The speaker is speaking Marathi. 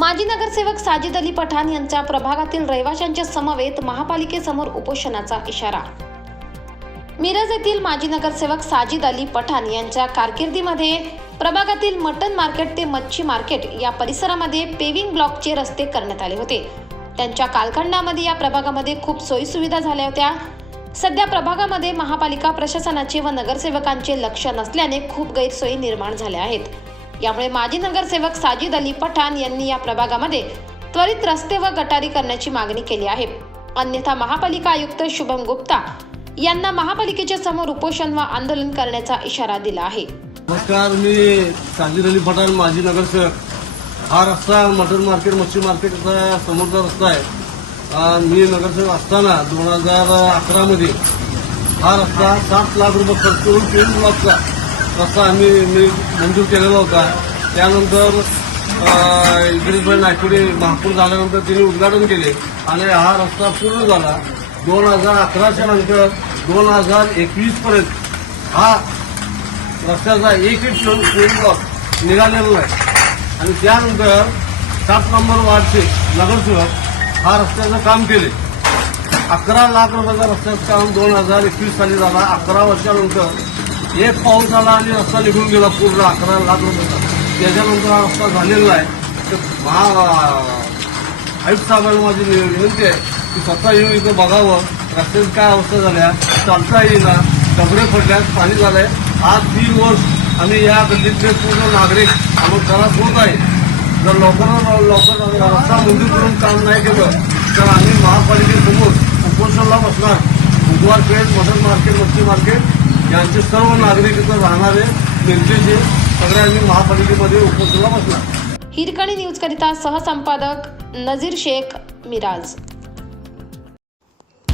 माजी नगरसेवक साजिद अली पठाण यांच्या प्रभागातील रहिवाशांच्या समवेत महापालिकेसमोर उपोषणाचा इशारा. मिरज येथील माजी नगरसेवक साजिद अली पठाण यांच्या कारकिर्दीमध्ये प्रभागातील मटन मार्केट ते मच्छी मार्केट या परिसरामध्ये पेविंग ब्लॉकचे रस्ते करण्यात आले होते. त्यांच्या कालखंडामध्ये या प्रभागामध्ये खूप सोयीसुविधा झाल्या होत्या. सध्या प्रभागामध्ये महापालिका प्रशासनाचे व नगरसेवकांचे लक्ष नसल्याने खूप गैरसोयी निर्माण झाल्या आहेत. यामुळे माजी नगरसेवक साजिद अली पठाण यांनी या प्रभागामध्ये त्वरित रस्ते व गटारी करण्याची मागणी केली आहे. अन्यथा महापालिका आयुक्त शुभम गुप्ता यांना महापालिकेच्या समोर उपोषण व आंदोलन करण्याचा इशारा दिला आहे. नमस्कार मी साजिद अली पठाण माजी नगरसेवक. हा रस्ता मटन मार्केट मच्छी मार्केटचा समोरचा रस्ता आहे. मी नगरसेवक असताना दोन हजार अकरामध्ये हा रस्ता सात लाख रुपये खर्च करून तीन ब्लॉकचा रस्ता आम्ही मी मंजूर केलेला होता. त्यानंतर अं, नायकुडे महापूर झाल्यानंतर तिने उद्घाटन केले. आणि हा रस्ता पूर्ण झाला. दोन हजार अकराच्या नंतर दोन हजार एकवीसपर्यंत हा रस्त्याचा एक एक ब्लॉक निघालेला नाही. आणि त्यानंतर सात नंबर वार्डचे नगरसेवक हा रस्त्याचं काम केले. अकरा लाख रुपयाचा रस्त्याचं काम दोन हजार एकवीस साली झाला. अकरा वर्षानंतर एक पाऊस आला आणि रस्ता निघून गेला पूर्ण अकरा लाख रुपयाचा. त्याच्यानंतर हा रस्ता झालेला आहे. तर महा आयुक्त साहेबांना माझी विनंती आहे की स्वतः येऊन इथं बघावं. रस्त्याची काय अवस्था झाल्या चालता येईना. डबरे पडल्यात पाणी झालंय. आज तीन वर्ष आम्ही या गल्लीतले पूर्ण नागरिक आम्ही त्रास होत आहे जर लवकरात लवकर रस्ता मंजूर करून काम नाही केलं तर आम्ही महापालिकेसमोर उपोषणला बसणार. बुधवार पेठ मटन मार्केट मच्छी मार्केट यांचे सर्व नागरिक इथं राहणारे त्यांचे सगळे आम्ही महापालिकेमध्ये उपोषणला बसणार. हिरकणी न्यूज करिता सहसंपादक नजीर शेख मिराज.